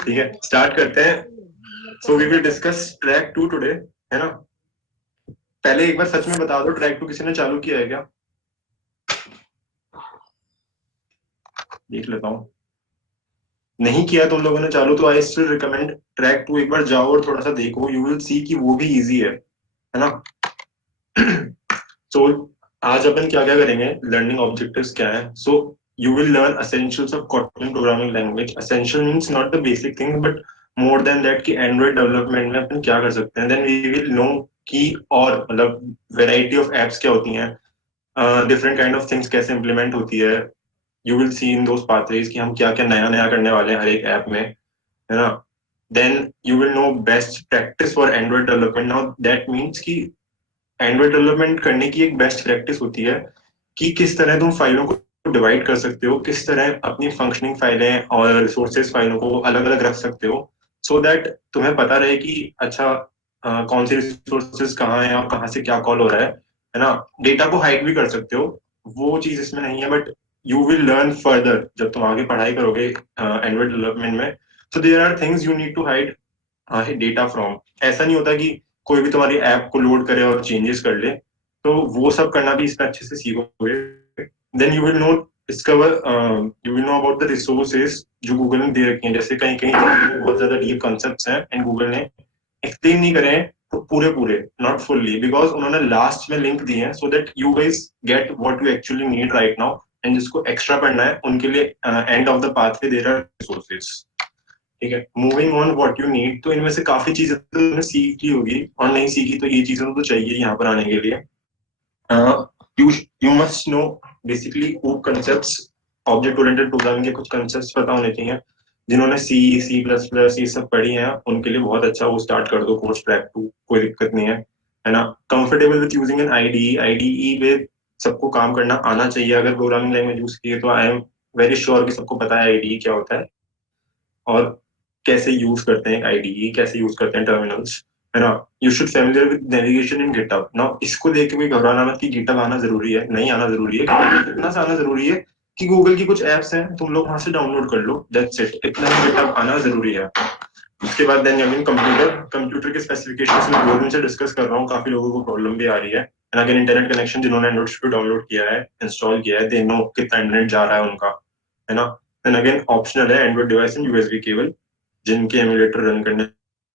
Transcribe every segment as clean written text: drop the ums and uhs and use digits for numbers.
ठीक है, स्टार्ट करते हैं। So we will discuss track 2 today, है ना। पहले एक बार सच में बता दो, ट्रैक 2 किसी ने चालू किया है क्या? देख लेता हूँ। नहीं किया तुम लोगों ने चालू तो आई स्टिल रिकमेंड ट्रैक 2 एक बार जाओ और थोड़ा सा देखो, यू विल सी कि वो भी इजी है ना। सो आज अपन क्या क्या करेंगे, लर्निंग ऑब्जेक्टिव्स क्या है। सो you will learn essentials of Kotlin programming language. Essential means not the basic thing but more than that कि एंड्रॉइड डेवलपमेंट में अपन क्या कर सकते हैं। देन वी विल नो कि और मतलब वेराइटी ऑफ एप्स क्या होती हैं, डिफरेंट काइंड ऑफ थिंग्स कैसे इंप्लीमेंट होती है। You will C in those pathways कि हम क्या क्या नया नया करने वाले हैं हर एक ऐप में, है ना। Then you will know best practice for Android development. Now that means कि एंड्रॉइड डेवलपमेंट करने की एक बेस्ट प्रैक्टिस होती है कि किस तरह तुम फाइलों को डिवाइड कर सकते हो, किस तरह अपनी फंक्शनिंग फाइलें और रिसोर्सेज फाइलों को अलग अलग रख सकते हो, सो दैट तुम्हें पता रहे कि अच्छा कौन सी रिसोर्सेज कहाँ है और कहाँ से क्या कॉल हो रहा है ना। डेटा को हाइड भी कर सकते हो, वो चीज इसमें नहीं है, but you will learn further जब तुम आगे पढ़ाई करोगे एंड्रॉइड डेवलपमेंट में। So there are things you need to hide data from. ऐसा नहीं होता कि कोई भी तुम्हारी ऐप को लोड करे और चेंजेस कर ले, तो वो सब करना भी इसमें अच्छे से सीखोगे। Then you will know discover, you will know about the resources जो गूगल ने दे रखे हैं। जैसे कहीं कहीं बहुत ज्यादा डीप कॉन्सेप्ट्स हैं एंड गूगल ने एक्सप्लेन नहीं करे हैं तो पूरे पूरे नॉट फुल्ली, बिकॉज उन्होंने लास्ट में लिंक दिए हैं so that you guys get what you actually need right now. And जिसको एक्स्ट्रा पढ़ना है उनके लिए end of the path there are resources. ठीक है, moving on what you need. तो इनमें से काफी चीजें तो तुमने सीख ली होगी और नहीं सीखी तो ये चीजें तो चाहिए यहाँ पर आने के लिए। You you must no basically वो कंसेप्ट्स, ऑब्जेक्ट ओरिएंटेड प्रोग्रामिंग के कुछ कंसेप्ट्स पता होने चाहिए। जिन्होंने C++ ये सब पढ़ी हैं उनके लिए बहुत अच्छा, वो स्टार्ट कर दो कोर्स ट्रैक 2, कोई दिक्कत नहीं है ना। Comfortable with using an IDE में सबको काम करना आना चाहिए। अगर प्रोग्रामिंग लैंग्वेज यूज की है तो आई एम वेरी श्योर कि सबको पता है आईडीई क्या होता है और कैसे यूज करते हैं आईडीई, कैसे यूज करते हैं टर्मिनल्स, है ना। You should familiar with navigation in GitHub. Now इसको देख के कोई घबराना मत कि गिटहब आना जरूरी है, नहीं आना जरूरी है। इतना सा आना जरूरी है कि गूगल की कुछ एप्स हैं तुम लोग वहां से डाउनलोड कर लो, दैट्स इट। इतना ही गिटहब आना जरूरी है। उसके बाद देन अगेन कंप्यूटर के स्पेसिफिकेशंस में 2 दिन से डिस्कस कर रहा हूँ, काफी लोगों को प्रॉब्लम भी आ रही है। एंड अगेन इंटरनेट कनेक्शन, जिन्होंने एंड्रॉइड स्टूडियो डाउनलोड किया है, इंस्टॉल किया है, दे नो कितना इंटरनेट जा रहा है उनका, है ना। देन अगेन ऑप्शनल है Android device and USB cable, जिनके एमुलेटर रन करने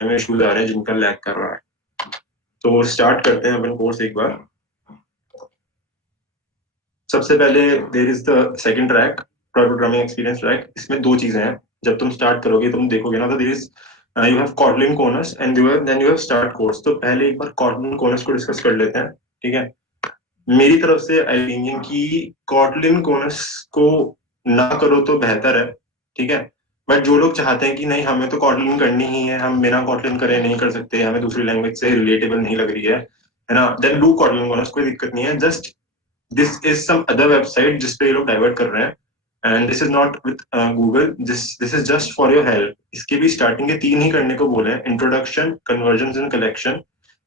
में इश्यूज आ रहे हैं, जिनका लैग कर रहा है। तो स्टार्ट करते हैं अपन कोर्स एक बार। सबसे पहले there is the second track, programming experience track. इसमें 2 चीजें हैं। जब तुम स्टार्ट करोगे तुम देखोगे ना, तो there is you have Kotlin koans and then you have start course. तो पहले एक बार कॉटलिन कोनस को डिस्कस कर लेते हैं, ठीक है। मेरी तरफ से ओपिनियन की कॉटलिन कोनस को ना करो तो बेहतर है, ठीक है। बट जो लोग चाहते हैं कि नहीं हमें तो कॉटलिन करनी ही है, हम बिना कॉटलिन करे नहीं कर सकते, हमें दूसरी लैंग्वेज से रिलेटेबल नहीं लग रही है ना, देन डू कॉटलिन कोनस, कोई दिक्कत नहीं है। Just this is some other website जिस पे ये लोग डाइवर्ट कर रहे हैं, and this is not with Google, this is just for your help. इसके भी स्टार्टिंग के 3 ही करने को बोले हैं, introduction, conversion and collection.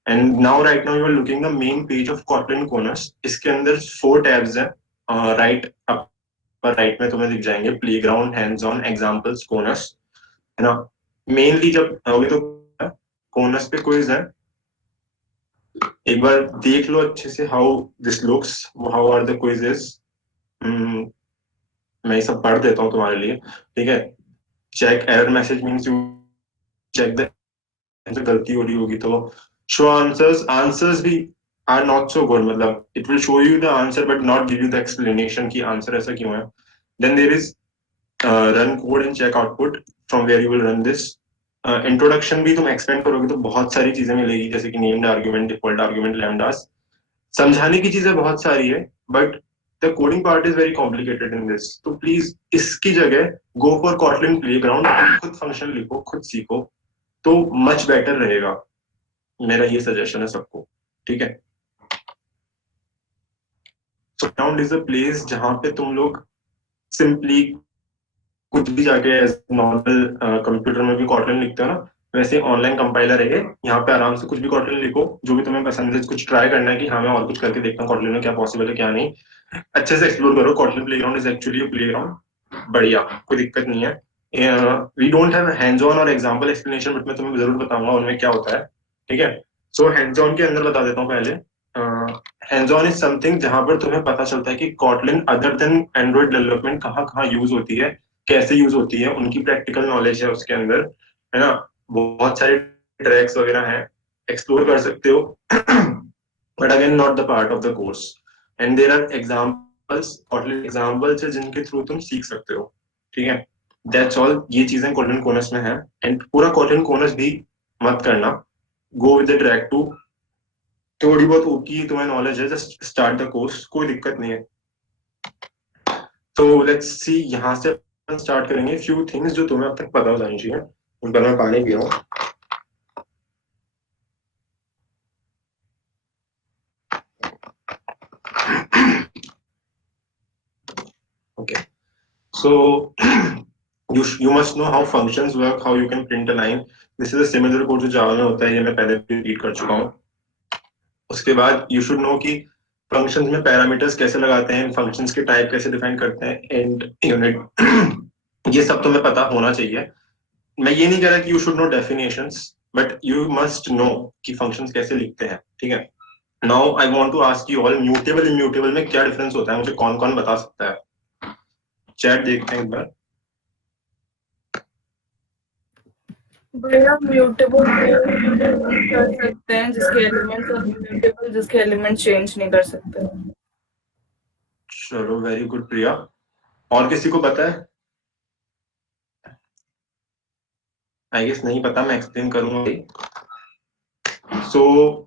And now right now you are looking the main page of Kotlin koans. इसके अंदर 4 टैब्स हैं। राइट अपर राइट में तुम्हें दिख जाएंगे playground, hands on, examples, conus, है ना। मेनली जब आओगे तो कोनस पे क्विज है, एक बार देख लो अच्छे से how this looks, how are the quizzes. मैं ये सब पढ़ देता हूँ तुम्हारे लिए, ठीक है। Check error message means you check the गलती हो रही होगी तो शो आंसर्स। आंसर्स भी आर नॉट सो गुड, मतलब it will show you the answer but not give you the explanation कि आंसर ऐसा क्यों है। Then there is run code and check output from where you will run this. Introduction भी तुम expand करोगे तो बहुत सारी चीजें मिलेगी, जैसे कि नेम्ड आर्गुमेंट, डिफॉल्ट आर्गुमेंट, लैम्डास। समझाने की चीजें बहुत सारी है but the coding part is very complicated in this. तो प्लीज इसकी जगह गो फॉर कॉटलिन प्लेग्राउंड, खुद फंक्शन लिखो, खुद सीखो, तो मच बेटर रहेगा। मेरा ये सजेशन है सबको, ठीक है। So ground is a place जहां पे तुम लोग सिंपली कुछ भी जाके नॉर्मल कंप्यूटर में भी कॉटलिन लिखते हो ना, वैसे ऑनलाइन कंपाइलर है, यहाँ पे आराम से कुछ भी कॉटलिन लिखो, जो भी तुम्हें पसंद है, कुछ ट्राई करना है कि हाँ मैं और कुछ करके देखता हूँ कॉटलिन में क्या पॉसिबल है क्या नहीं, अच्छे से एक्सप्लोर करो। Kotlin playground is actually playground, बढ़िया, कोई दिक्कत नहीं है। We don't have hands on और एग्जांपल एक्सप्लेनेशन, बट मैं तुम्हें जरूर बताऊंगा उनमें क्या होता है, ठीक है। सो हैंड्स ऑन के अंदर बता देता हूँ पहले। हैंड्स ऑन इज समथिंग जहां पर तुम्हें पता चलता है कि Kotlin other than Android development कहाँ कहाँ यूज होती है, कैसे यूज होती है, उनकी प्रैक्टिकल नॉलेज है उसके अंदर, है ना। बहुत सारे ट्रैक्स वगैरह हैं, एक्सप्लोर कर सकते हो, but again not the part of the course. And there are examples, Kotlin examples है जिनके थ्रू तुम सीख सकते हो, ठीक है। दैट्स ऑल, ये चीजें कॉटलिन कोनस में है। एंड पूरा कॉटलिन कोनस भी मत करना, go with the track two. थोड़ी बहुत ओकी तुम्हें नॉलेज है, जस्ट स्टार्ट द कोर्स, कोई दिक्कत नहीं है। तो लेट्स सी, यहाँ से अपन स्टार्ट करेंगे फ्यू थिंग्स जो तुम्हें अब तक पता हो जानी चाहिए। उन पर मैं पानी पिया हूँ। Okay, so you must know how functions work, how you can print a line. This is a similar code जो जावा में होता है, ये मैं पहले भी रीड कर चुका हूँ। उसके बाद यू शुड नो कि फंक्शंस में पैरामीटर्स कैसे लगाते हैं, फंक्शंस के टाइप कैसे डिफाइन करते हैं, एंड यूनिट, ये सब तुम्हें पता होना चाहिए। मैं ये नहीं कह रहा कि you should know definitions, but you must know कि फंक्शंस कैसे लिखते हैं, ठीक है। Now I want to ask you all, mutable immutable में क्या डिफरेंस होता है, मुझे कौन कौन बता सकता है? चैट देखते हैं एक बार। भैया म्यूटेबल कर सकते हैं जिसके एलिमेंट्स, और इम्यूटेबल जिसके एलिमेंट चेंज नहीं कर सकते। चलो वेरी गुड प्रिया। और किसी को पता है? आई गेस नहीं पता, मैं एक्सप्लेन करूंगा। सो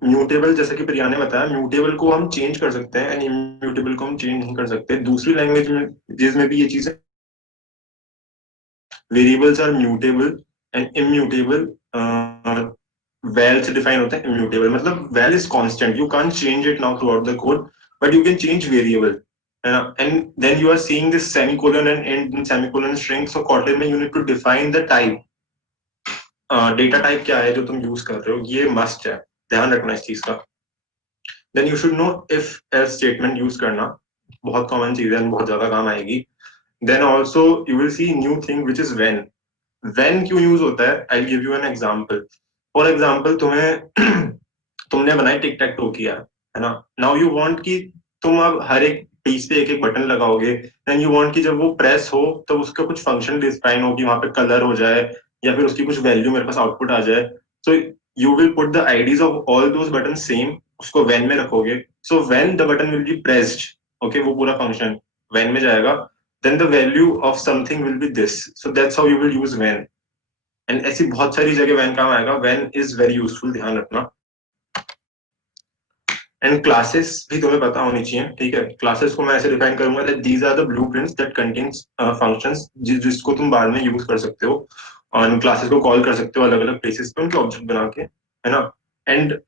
म्यूटेबल, जैसे कि प्रिया ने बताया, म्यूटेबल को हम चेंज कर सकते हैं एंड इम्यूटेबल को हम चेंज नहीं कर सकते। दूसरी लैंग्वेज में जिसमें भी ये चीजें, variables are mutable and immutable, val से डिफाइन होता है इम्यूटेबल, मतलब val is constant, you can't change it now throughout the code, but you can change variable, है ना। And then you are seeing this semicolon and and semicolon string, so Kotlin में you need to define the type, data type क्या है जो तुम use कर रहे हो, ये मस्ट है, ध्यान रखना इस चीज का। Then you should know if else statement use करना, बहुत कॉमन चीज है, बहुत ज्यादा काम आएगी। Then also you will see new thing which is when. When क्यों यूज होता है, I give you an example. For example, तुम्हें तुमने बनाई टिक टैक टो किया, है ना। नाउ यू वांट कि तुम अब हर एक पीस पे एक एक बटन लगाओगे, एंड यू वांट कि जब वो प्रेस हो तो उसका कुछ फंक्शन डिफाइन हो, कि वहां पे कलर हो जाए या फिर उसकी कुछ वैल्यू मेरे पास आउटपुट आ जाए। So you will put the IDs of all those button same, उसको व्हेन में रखोगे। सो when the button will be pressed, okay, वो पूरा फंक्शन व्हेन में जाएगा, then the value of something will be this, so that's how you will use when. And ऐसी बहुत सारी जगह व्हेन काम आएगा, व्हेन इज वेरी यूजफुल, ध्यान रखना। एंड क्लासेस भी तुम्हें पता होनी चाहिए, ठीक है। क्लासेस को मैं ऐसे डिफाइन करूंगा that these are the blueprints that contains functions, जिसको तुम बाद में यूज कर सकते हो, और क्लासेस को कॉल कर सकते हो अलग अलग प्लेसेस पे उनके ऑब्जेक्ट बना के, है ना। And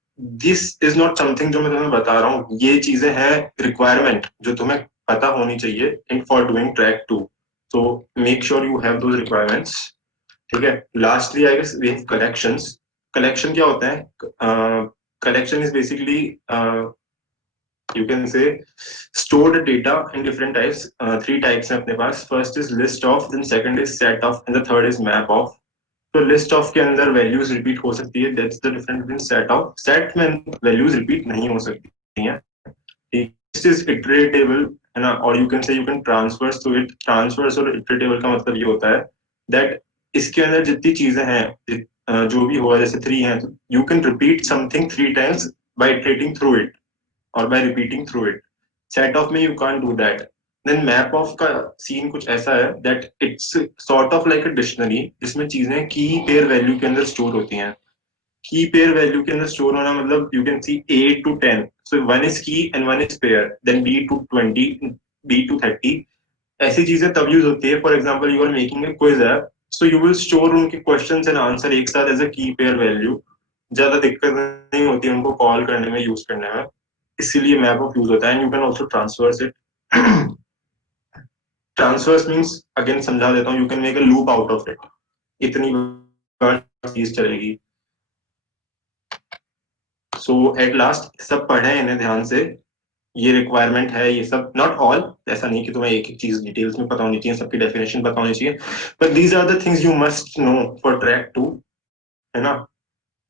this is not something जो मैं तुम्हें बता रहा हूँ, ये चीजें हैं रिक्वायरमेंट जो तुम्हें पता होनी चाहिए in for doing track two. So make sure you have those requirements, ठीक है। Lastly I guess we have collections. Collection क्या होता है? Collection is basically, you can say, stored data in different types. Three types हैं अपने पास. First is list of, then second is set of, and the third is map of. तो list of के अंदर values repeat हो सकती है, that's the difference between set of. Set में values repeat नहीं हो सकती हैं. This is iteratable, है ना, और you can say you can transfers to it. Transfers और iteratable का मतलब ये होता है that इसके अंदर जितनी चीजें हैं, जो भी हुआ, जैसे 3 हैं, you can repeat something 3 times by iterating through it or by repeating through it. Set off में you can't do that. Then map off का सीन कुछ ऐसा है that it's sort of like a dictionary, जिसमें चीजें की pair value के अंदर स्टोर होती हैं। की पेयर वैल्यू के अंदर स्टोर होना मतलब you can see A to 10, so 1 is key and 1 is pair, then B to 20, B to 30, ऐसी चीजें तब यूज होती है। For example, you are making a quiz app, so you will store उनके क्वेश्चंस एंड आंसर एक साथ as a की pair value, ज्यादा दिक्कत नहीं होती है उनको कॉल करने में, यूज करने में, इसीलिए मैप ऑफ यूज होता है। And you can also transfers it. Transfers means, again समझा देता हूँ, you can make a loop out of it. इतनी बार चीज चलेगी। सो एट लास्ट सब पढ़े इन्हें ध्यान से, ये रिक्वायरमेंट है, ये सब नॉट ऑल, ऐसा नहीं कि तुम्हें एक एक चीज डिटेल्स में पता होनी चाहिए, सबकी डेफिनेशन पता होनी चाहिए, but these are the things you must know for track 2, है ना।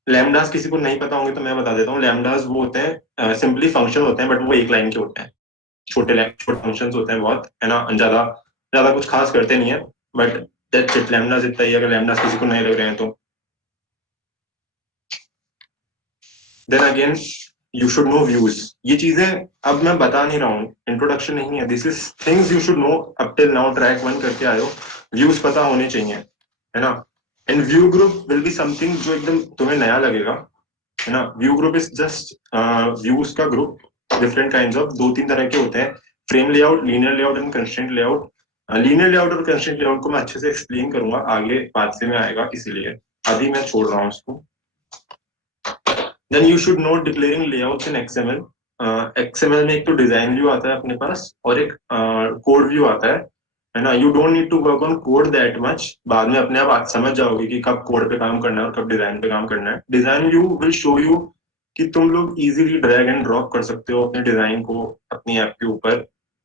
लैम्डास किसी को नहीं पता होंगे तो मैं बता देता हूँ, लैम्डास वो होते हैं सिंपली फंक्शन होते हैं, बट वो एक लाइन के होते हैं, छोटे फंक्शंस होते हैं बहुत, है ना, ज्यादा ज्यादा कुछ खास करते नहीं है, बट दैट्स इट, लैम्डास इतना ही, अगर लैम्डास किसी को नहीं लग रहे हैं तो। Then again you should know views, ये चीजें अब मैं बता नहीं रहा हूँ, इंट्रोडक्शन नहीं है, this is things you should no, up till now track 1 करके आयो, व्यूज पता होने चाहिए, है ना। And view group will be something जो एकदम तुम्हें नया लगेगा, है ना। View group is just views का ग्रुप, डिफरेंट काइंड्स ऑफ, दो तीन तरह के होते हैं, frame layout, linear layout and constraint layout. Linear layout और कंस्ट्रेंट लेआउट को मैं अच्छे से एक्सप्लेन करूंगा आगे, बाद से में आएगा, इसीलिए अभी मैं छोड़ रहा हूँ उसको। Then you should note declaring layouts in XML. XML में एक तो डिजाइन व्यू आता है अपने पास, और एक कोड व्यू आता है ना। You don't need to work on code that much, बाद में अपने आप समझ जाओगे कि कब कोड पे काम करना है और कब डिजाइन पे काम करना है। Design view will show you कि तुम लोग इजीली ड्रैग एंड ड्रॉप कर सकते हो अपने डिजाइन को अपनी ऐप के ऊपर,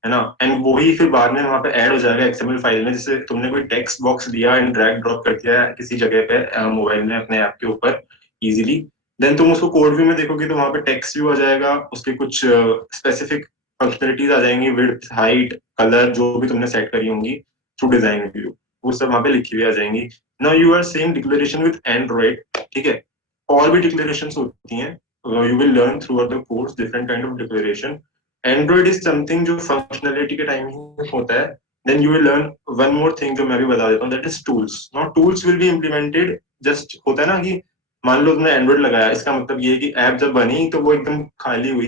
है ना। एंड वही फिर बाद में वहां पे ऐड हो जाएगा एक्सएमएल फाइल में, जैसे तुमने कोई टेक्स्ट बॉक्स दिया एंड ड्रैग ड्रॉप कर दिया है किसी जगह पे मोबाइल में अपने ऐप के ऊपर इजीली, देन तुम उसको कोड व्यू में देखोगे तो वहां पे टेक्स्ट व्यू आ जाएगा, उसके कुछ स्पेसिफिक फंक्शनलिटीज आ जाएंगी, विड्थ, हाइट, कलर, जो भी तुमने सेट करी होंगी थ्रू डिजाइन व्यू, वो सब वहां पे लिखी हुई आ जाएंगी। Now you are same declaration with Android, ठीक है, और भी डिक्लेरेशन होती हैं, you will learn throughout the course different kind of declaration. Android is something जो फंक्शनलिटी के टाइम ही होता है। Then you will learn one more thing जो मैं भी बता देता हूँ, that is tools. Now tools will be implemented, just होता है ना कि मान लो तुमने एंड्रॉइड लगाया, इसका मतलब ये है कि ऐप जब बनी तो वो एकदम खाली हुई,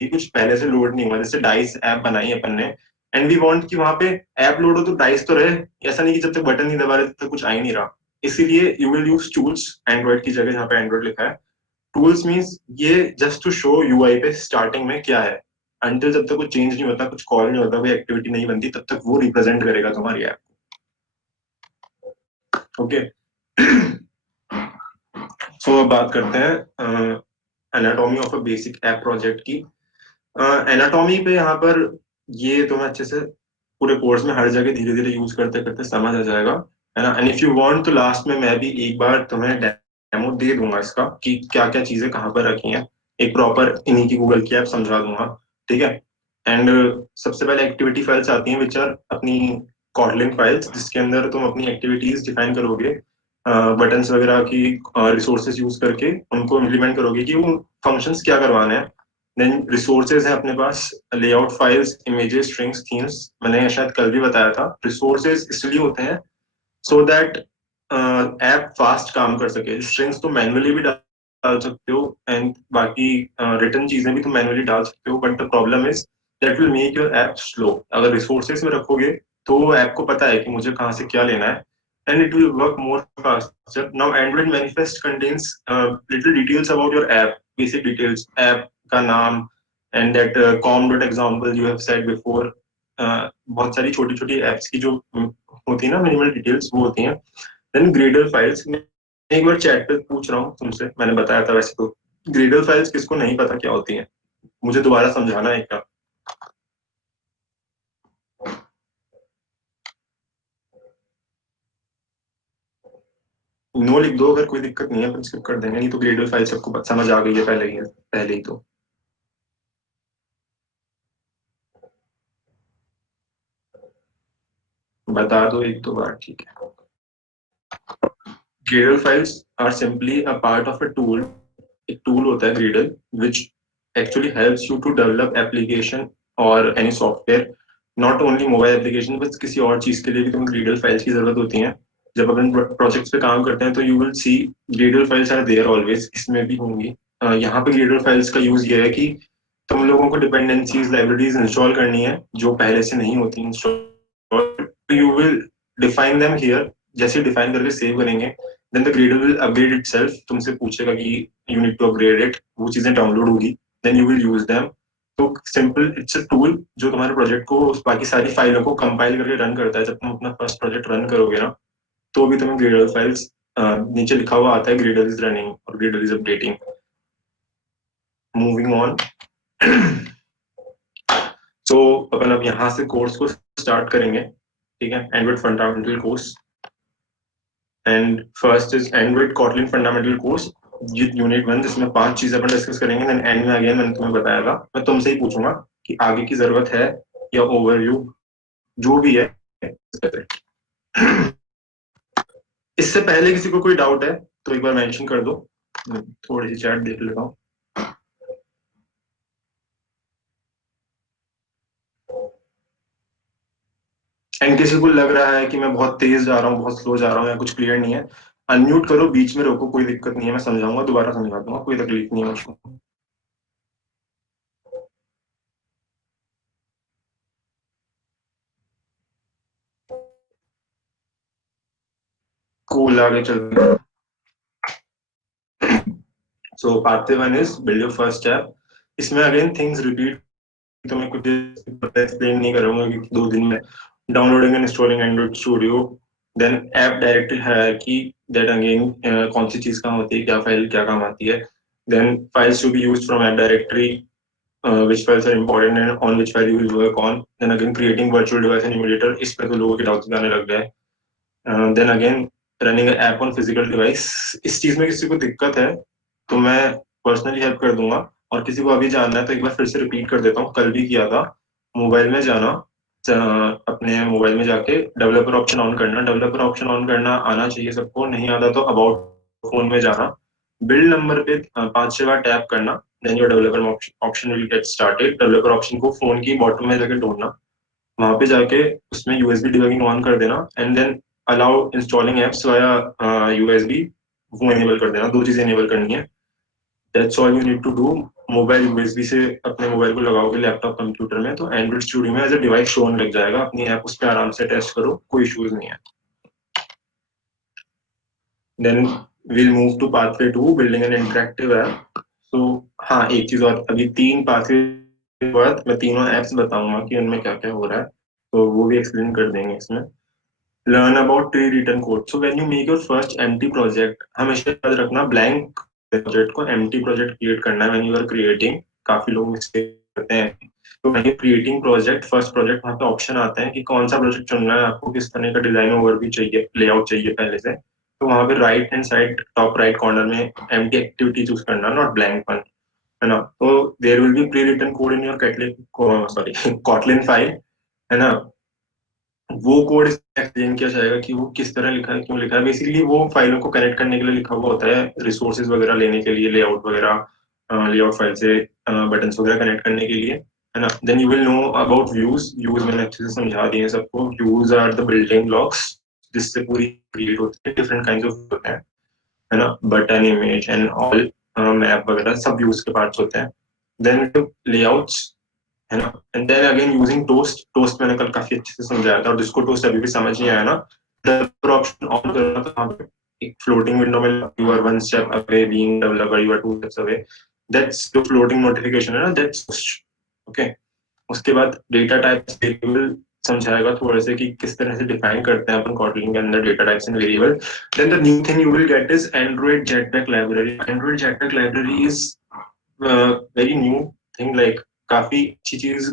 कुछ पहले से लोड नहीं हुआ, जैसे डाइस ऐप बनाई अपन ने, एंड वी वांट कि वहां पे ऐप लोड हो तो डाइस तो रहे, ऐसा नहीं कि जब तक बटन नहीं दबा रहे तब तक कुछ आ ही नहीं रहा। इसीलिए you will use tools Android की जगह, जहाँ पे एंड्रॉइड लिखा है टूल्स मीन्स, ये जस्ट टू शो यूआई पे स्टार्टिंग में क्या है, अंटिल जब तक कुछ चेंज नहीं होता, कुछ कॉल नहीं होता, कोई एक्टिविटी नहीं बनती, तब तक वो रिप्रेजेंट करेगा तुम्हारी ऐप। ओके, सो अब बात करते हैं anatomy of a basic app project की। एनाटॉमी पे यहाँ पर ये तुम्हें अच्छे से पूरे कोर्स में हर जगह धीरे धीरे यूज करते करते समझ आ जाएगा, है ना। एंड इफ यू वांट तो लास्ट में मैं भी एक बार तुम्हें डेमो दे दूंगा इसका कि क्या क्या चीजें कहाँ पर रखी हैं, एक प्रॉपर इन्हीं की गूगल की ऐप समझा दूंगा, ठीक है। एंड सबसे पहले एक्टिविटी फाइल्स आती हैं विच आर अपनी कॉटलिन फाइल्स, जिसके अंदर तुम अपनी एक्टिविटीज डिफाइन करोगे, बटन्स वगैरह की रिसोर्सेज यूज करके उनको इम्प्लीमेंट करोगे कि वो फंक्शंस क्या करवाने हैं। देन रिसोर्सेज है अपने पास, layout files, images, strings, themes, मैंने शायद कल भी बताया था। रिसोर्सेज इसलिए होते हैं सो दैट ऐप फास्ट काम कर सके, स्ट्रिंग्स तो मैन्युअली भी डाल सकते हो एंड बाकी रिटर्न चीजें भी तुम मैन्युअली डाल सकते हो, but the problem is that will make your app slow. अगर रिसोर्सेज में रखोगे तो ऐप को पता है कि मुझे कहाँ से क्या लेना है, and it will work more faster. Now, Android Manifest contains little details about your app, basic details, app का नाम, and that com.example you have said before. बहुत सारी छोटी छोटी एप्स की जो होती है ना मिनिमल डिटेल्स, वो होती हैं। देन ग्रेडल फाइल्स, मैं एक बार चैट पे पूछ रहा हूँ तुमसे, मैंने बताया था वैसे तो। ग्रेडल फाइल्स किसको नहीं पता क्या होती हैं, मुझे दोबारा समझाना है क्या। नो लिख दो अगर कोई दिक्कत नहीं है, अपन स्किप कर देंगे, नहीं तो ग्रेडल फाइल सबको समझ आ गई है पहले ही तो। बता दो एक दो बार, ठीक है। Gradle files are simply a part of a tool. एक tool होता है Gradle, which actually helps you to develop application or any software, not only mobile application, बस किसी और चीज के लिए भी तुम्हें Gradle files की जरूरत होती है। जब अपन प्रोजेक्ट्स पे काम करते हैं तो you will see Gradle files are there always, इसमें भी होंगी। यहाँ पे Gradle files का यूज ये है कि तुम लोगों को डिपेंडेंसीज, लाइब्रेरीज इंस्टॉल करनी है जो पहले से नहीं होती install, you will define them here, जैसे डिफाइन करके सेव करेंगे, then the Gradle will upgrade itself, तुमसे पूछेगा कि you need to upgrade it, वो चीजें डाउनलोड होगी, then you will use them. तो सिंपल इट्स अ टूल जो तुम्हारे प्रोजेक्ट को, बाकी सारी फाइलों को कंपाइल करके रन करता है। जब तुम अपना फर्स्ट प्रोजेक्ट रन करोगे ना, तो भी तुम्हें Gradle फाइल्स नीचे लिखा हुआ आता है ग्रेडल इज रनिंग और Gradle is updating. Moving on. So अपन अब यहाँ से कोर्स को स्टार्ट करेंगे, ठीक है, Android fundamental course. And first is Android Kotlin fundamental course unit 1, जिसमें 5 चीजें अपन डिस्कस करेंगे। देन एंड में अगेन मैंने तुम्हें बताया था, मैं तुमसे ही पूछूंगा कि आगे की जरूरत है या ओवरव्यू जो भी है। इससे पहले किसी को कोई डाउट है तो एक बार मेंशन कर दो, थोड़ी सी चैट देख लेता हूँ। एंड किसी को लग रहा है कि मैं बहुत तेज जा रहा हूँ, बहुत स्लो जा रहा हूँ या कुछ क्लियर नहीं है, अनम्यूट करो, बीच में रोको, कोई दिक्कत नहीं है, मैं समझाऊंगा, दोबारा समझा दूंगा, कोई तकलीफ नहीं है मुझको। कूल, आगे चलते हैं। So part 1 is build your first app. इसमें अगेन थिंग्स रिपीट, तो मैं कुछ एक्सप्लेन नहीं करूंगा कि 2 दिन में downloading and installing Android Studio. Then app directory hierarchy, that again कौन सी चीज कहाँ होती है, क्या फाइल क्या काम आती है। Then files to be used from app directory, which files are important and on which file you will work on. Then again creating virtual device and emulator, इस पे तो लोगों के डाउट्स आने लग गए। Then again running app on physical device. इस चीज में किसी को दिक्कत है तो मैं पर्सनली हेल्प कर दूंगा, और किसी को अभी जानना है तो एक बार फिर से रिपीट कर देता हूँ, कल भी किया था। मोबाइल में जाना, अपने मोबाइल में जाके डेवलपर ऑप्शन ऑन करना, डेवलपर ऑप्शन ऑन करना आना चाहिए सबको, नहीं आता तो अबाउट फोन में जाना, बिल्ड नंबर पे 5-6 बार टैप करना, then your developer option will get started. Developer option को फोन की बॉटम में जाके ढूंढना, वहां पे जाके उसमें यूएसबी डिबगिंग ऑन कर देना, and then allow installing apps via USB, वो एनेबल कर देना। 2 चीजें एनेबल करनी है, that's all you need to do. Mobile USB से अपने मोबाइल को लगाओगे लैपटॉप कंप्यूटर में तो एंड्रॉइड स्टूडियो में एज अ डिवाइस शो होने लग जाएगा, अपनी ऐप उस पर आराम से टेस्ट करो, कोई इश्यूज नहीं है। Then will move to pathway 2, building an interactive app. तो हाँ, एक चीज और, अभी 3 पाथवे के बाद मैं तीनों एप्स बताऊंगा कि उनमें क्या क्या हो रहा है, तो वो भी एक्सप्लेन कर देंगे इसमें। Learn about pre written code. So when you make your first empty project, हमेशा याद रखना ब्लैंक प्रोजेक्ट को एम्प्टी प्रोजेक्ट क्रिएट करना है व्हेन यू आर क्रिएटिंग। काफी लोग मिस्टेक करते हैं, तो when you creating project, first project, वहाँ पे ऑप्शन आता है कि कौन सा प्रोजेक्ट चुनना है आपको, किस तरह का डिजाइन ओवरव्यू चाहिए, लेआउट चाहिए पहले से। तो वहाँ पे right hand side top right corner में एम्प्टी एक्टिविटी चूज करना, नॉट ब्लैंक वन, है ना। तो there will be pre written code in your Kotlin, sorry Kotlin file, है ना। वो कोड एक्सप्लेन किया जाएगा कि वो किस तरह लिखा है, क्यों लिखा है। बेसिकली वो फाइलों को कनेक्ट करने के लिए लिखा हुआ होता है, रिसोर्सेज वगैरह लेने के लिए, लेआउट वगैरह, लेआउट फाइल से बटन्स वगैरह कनेक्ट करने के लिए, है ना। Then you will know about views. Views मैंने अच्छे से समझा दिए हैं सबको। Views are the building blocks जिससे पूरी क्रिएट होती है, डिफरेंट काइंड्स ऑफ होते हैं, है ना। Button, image and all, map वगैरह सब व्यूज के पार्ट्स होते हैं। देन लेआउट्स, है ना। And then again using toast. Toast मैंने कल काफी अच्छे से समझाया था, और जिसको टोस्ट अभी भी समझ नहीं आया ना, डेवलपर ऑप्शन ऑन करना, तो वहाँ पे एक फ्लोटिंग विंडो में you are 1 step away being developer, you are 2 steps away, that's जो फ्लोटिंग नोटिफिकेशन है ना, दैट्स ओके। उसके बाद डेटा टाइप्स वेरिएबल समझाएगा थोड़े से कि किस तरह से डिफाइन करते हैं अपन कॉटलिन के अंदर data types and variable. Then the new thing you will get is Android Jetpack library. Android Jetpack library is very new thing, like काफी अच्छी चीज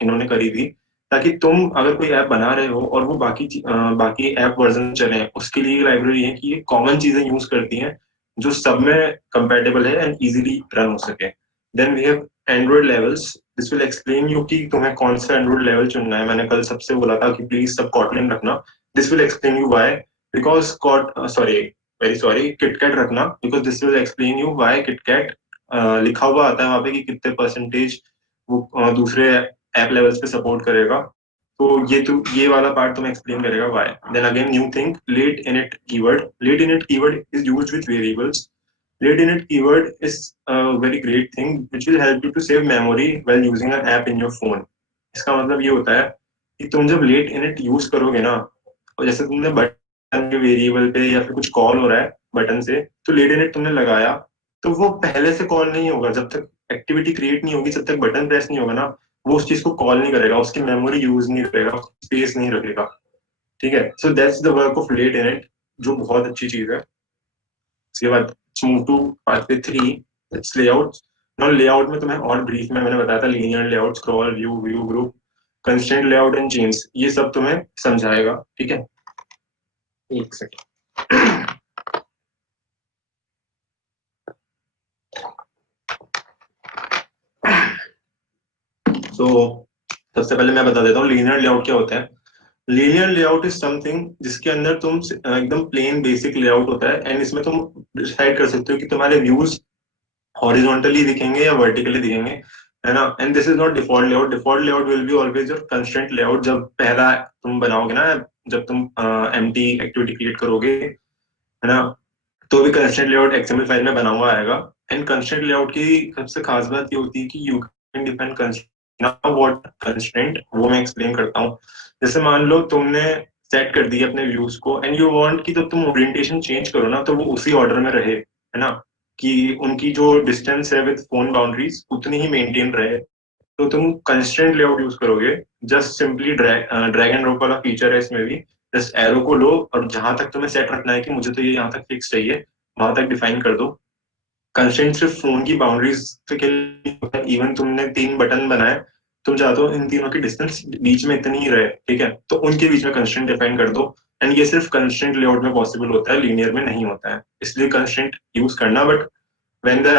इन्होंने करी थी, ताकि तुम अगर कोई ऐप बना रहे हो और वो बाकी ऐप वर्जन चले, उसके लिए लाइब्रेरी है कि ये कॉमन चीजें यूज करती हैं जो सब में कंपेटेबल है एंड इजीली रन हो सके। Then we have Android levels. This will explain you कि तुम्हें कौन सा एंड्रॉइड लेवल चुनना है। मैंने कल सबसे बोला था कि प्लीज सब कॉटलिन रखना। This will explain you why, because kot sorry very sorry KitKat रखना, because this will explain you why KitKat लिखा हुआ आता है वहां पे कि कितने परसेंटेज वो दूसरे ऐप लेवल्स पे सपोर्ट करेगा। तो ये वाला पार्ट तुम्हें एक्सप्लेन करेगा why. Then again new thing, lateinit keyword. Lateinit keyword is used with variables. Lateinit keyword is a very great thing which will help you to save memory while using an app in your phone. इसका मतलब ये होता है कि तुम जब late init use करोगे ना, और जैसे तुमने बटन के वेरिएबल पे या फिर कुछ कॉल हो रहा है बटन से, तो लेट इनिट तुमने लगाया, तो वो पहले से कॉल नहीं होगा, जब तक एक्टिविटी क्रिएट नहीं होगी, जब तक बटन प्रेस नहीं होगा ना, वो उस चीज को कॉल नहीं करेगा, उसकी मेमोरी यूज नहीं करेगा, स्पेस नहीं रखेगा। ठीक है, so that's the work of lateinit, जो बहुत अच्छी चीज है। उसके बाद move to part 3, it's layout. Now layout में तुम्हें और ब्रीफ में मैंने बताया था linear layout, scroll, view, view group, constraint layout and chains, ये सब तुम्हें समझाएगा, ठीक है। एक सेकंड। तो सबसे पहले मैं बता देता हूँ लीनियर लेआउट क्या होता है। लीनियर लेआउट इज समथिंग जिसके अंदर तुम एकदम प्लेन बेसिक लेआउट होता है, एंड इसमें तुम डिसाइड कर सकते हो कि तुम्हारे व्यूज हॉरिजॉन्टली दिखेंगे या वर्टिकली दिखेंगे, है ना। And this is not default layout. Default layout will be always your constraint layout. जब पहला तुम बनाओगे ना, जब तुम एम्प्टी एक्टिविटी क्रिएट करोगे, है ना, तो भी कंस्ट्रेंट लेआउट एक्सएमएल फाइल में बना हुआ आएगा। एंड कंस्ट्रेंट लेआउट की सबसे खास बात ये होती है कि you can define now what constraint, वो मैं एक्सप्लेन करता हूँ। जैसे मान लो तुमने सेट कर दिए अपने व्यूज को, एंड यू वांट कि जब तुम ओरिएंटेशन चेंज करो ना तो वो उसी ऑर्डर में रहे, है ना, कि उनकी जो डिस्टेंस है विद फोन बाउंड्रीज उतनी ही मेंटेन रहे। तो तुम कंस्ट्रेंट लेआउट यूज करोगे। Just simply drag and drop वाला फीचर है इसमें भी। जस्ट एरो को लो और जहां तक तुम्हें सेट रखना है कि मुझे तो ये यहाँ तक फिक्स चाहिए, वहां तक डिफाइन कर दो। कंस्ट्रेंट सिर्फ फोन की बाउंड्रीज के लिए, इवन तुमने 3 बटन बनाए, तुम चाहते हो इन तीनों की डिस्टेंस बीच में इतनी ही रहे, ठीक है, तो उनके बीच में कंस्ट्रेंट डिफाइन कर दो। एंड ये सिर्फ कंस्ट्रेंट लेआउट में पॉसिबल होता है, लीनियर में नहीं होता है, इसलिए कंस्ट्रेंट यूज करना। But when the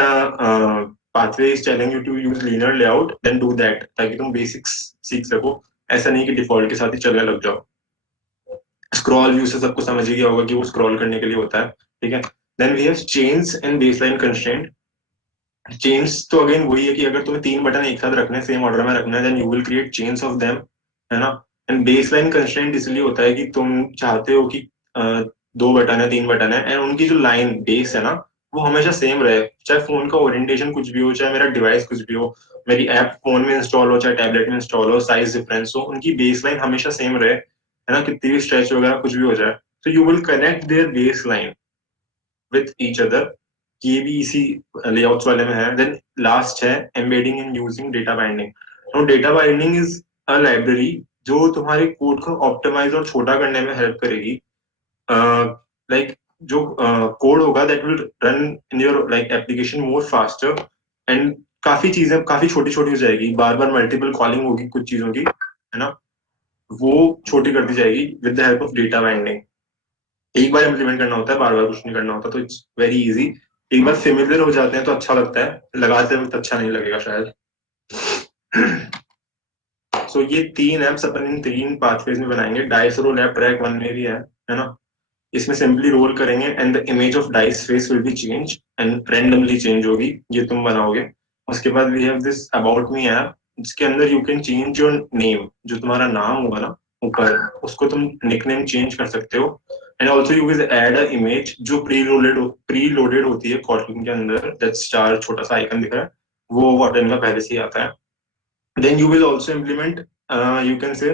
pathway is telling you to use linear layout, then do that, ताकि तुम बेसिक्स सीख सको। ऐसा नहीं कि डिफॉल्ट के साथ ही चलने लग जाओ। स्क्रॉल व्यू से सबको समझ ही गया होगा कि वो स्क्रॉल करने के लिए होता है, ठीक है। Then we have chains and baseline constraint. Chains तो अगेन वही है कि अगर तुम्हें 3 बटन एक साथ रखने, सेम ऑर्डर में रखना है, then you will create chains of them, है ना। एंड बेसलाइन कंस्ट्रेंट इसलिए होता है कि तुम चाहते हो कि 2 बटन है, 3 बटन है, एंड उनकी जो लाइन बेस है ना, वो हमेशा सेम रहे, चाहे फोन का ओरिएंटेशन कुछ भी हो, चाहे मेरा डिवाइस कुछ भी हो, मेरी ऐप फोन में इंस्टॉल हो चाहे टैबलेट में इंस्टॉल हो, साइज डिफरेंस हो, उनकी बेस लाइन हमेशा सेम रहे, है ना, कितनी भी स्ट्रेच वगैरह कुछ भी हो जाए। तो you will connect their base line with each other. ये भी इसी लेआउट्स वाले में है। देन लास्ट है embedding and using data binding. तो data binding is a library जो तुम्हारे कोड को ऑप्टिमाइज और छोटा करने में हेल्प करेगी। लाइक जो कोड होगा that will run in your like application more faster, and काफी चीजें काफी छोटी छोटी हो जाएगी, बार बार मल्टीपल कॉलिंग होगी कुछ चीजों की, है ना, वो छोटी कर दी जाएगी with the help of data binding. एक बार इम्प्लीमेंट करना होता है, बार बार कुछ नहीं करना होता, तो इट्स वेरी इजी। एक बार फेमिलियर हो जाते हैं तो अच्छा लगता है, लगाते वक्त अच्छा नहीं लगेगा शायद। सो ये 3 एप्स अपन इन 3 पाथवेज में बनाएंगे। डाइस रोल ऐप ट्रैक 1 में भी है ना। इसमें सिंपली रोल करेंगे and the image of dice face will be change and randomly change होगी, ये तुम बनाओगे। उसके बाद we have this about me app, जिसके अंदर you can change your name, जो तुम्हारा नाम होगा ना ऊपर, उसको तुम निकनेम चेंज कर सकते हो। And also you will add a image जो प्री लोडेड होती है कॉटलिन के अंदर, दैट स्टार छोटा सा आइकन दिख रहा है, वो कॉटलिन का पहले से ही आता है। Then you will also implement, you can say,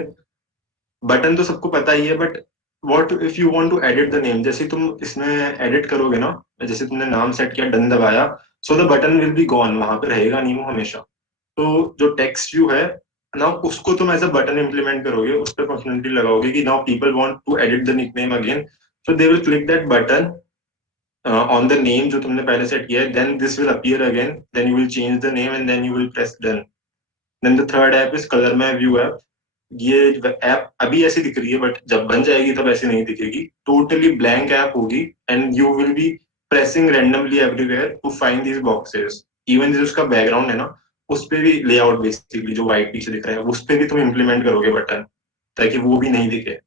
button तो सबको पता ही है, but what if you want to edit the name, जैसे तुम इसमें एडिट करोगे ना, जैसे तुमने नाम सेट किया, डन दबाया, so the button will be gone, वहां पे रहेगा नहीं वो हमेशा। तो जो टेक्स्ट व्यू है ना, उसको तुम एज अ बटन इंप्लीमेंट करोगे, उस पर फंक्शनलिटी लगाओगे कि now people want to edit the nickname again, so they will click that button on the name जो तुमने पहले सेट किया है, then this will appear again, then you will change the name and then you will press done. Then the third app is colour map view app. ये app अभी ऐसी दिख रही है, बट जब बन जाएगी तब ऐसी नहीं दिखेगी, टोटली ब्लैंक ऐप होगी, and you will be pressing randomly everywhere to find these boxes. Even जो उसका बैकग्राउंड है ना, उस पे भी लेआउट बेसिकली जो व्हाइट पीछे दिख रहा है, उस पे भी तुम इम्प्लीमेंट करोगे बटन, ताकि वो भी नहीं दिखे।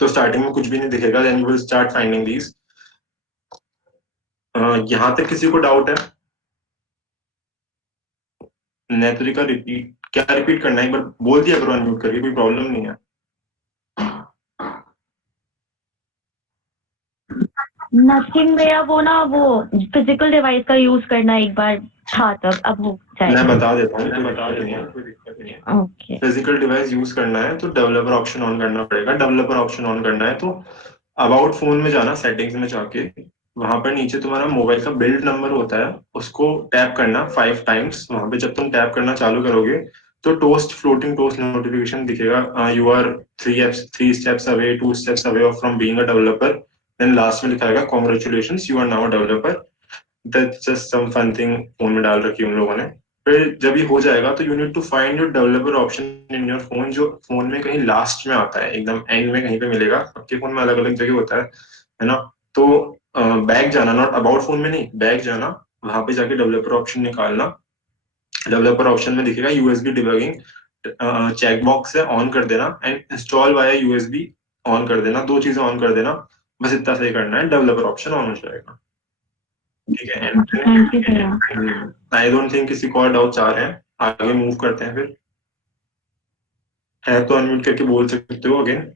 तो स्टार्टिंग में कुछ भी नहीं दिखेगा, then you will start finding these. यहाँ तक किसी को डाउट है? नेत्री का रिपीट, क्या रिपीट करना है, एक बार बोल दिया करो अनम्यूट करके, कोई प्रॉब्लम नहीं है। नथिंग भैया, वो ना वो फिजिकल डिवाइस का यूज करना एक बार था तब, अब हो मैं जाएगा। बता देता हूँ, कोई दिक्कत नहीं है। ओके। फिजिकल डिवाइस यूज करना है तो डेवलपर ऑप्शन ऑन करना पड़ेगा। डेवलपर ऑप्शन ऑन करना है तो अबाउट फोन में जाना, सेटिंग्स में जाके, वहां पर नीचे तुम्हारा मोबाइल का बिल्ड नंबर होता है, उसको टैप करना 5 टाइम्स। वहां पे जब तुम टैप करना चालू करोगे तो टोस्ट फ्लोटिंग टोस्ट नोटिफिकेशन दिखेगा, you are 3 steps away, 2 steps away from being a developer, then last में लिखा रहेगा congratulations you are now developer. That's just some fun thing phone में डाल रखी है उन लोगों ने। फिर जब ये हो जाएगा तो you need to find your developer option in your phone, जो फोन में कहीं लास्ट में आता है, एकदम एंड में कहीं पे मिलेगा। सबके फोन में अलग अलग जगह होता है ना। तो बैक जाना, नॉट अबाउट फोन में नहीं, बैक जाना, वहां पे जाके डेवलपर ऑप्शन निकालना। डेवलपर ऑप्शन में दिखेगा यूएसबी डिबगिंग, चेकबॉक्स है ऑन कर देना, and install via USB on कर देना। दो चीजें ऑन कर देना, बस इतना सही करना है, डेवलपर ऑप्शन ऑन हो जाएगा। ठीक है, थैंक यू भैया। आई डोंट थिंक किसी को और डाउट्स आ रहे हैं, आगे मूव करते हैं फिर। है तो अनम्यूट करके बोल सकते हो again.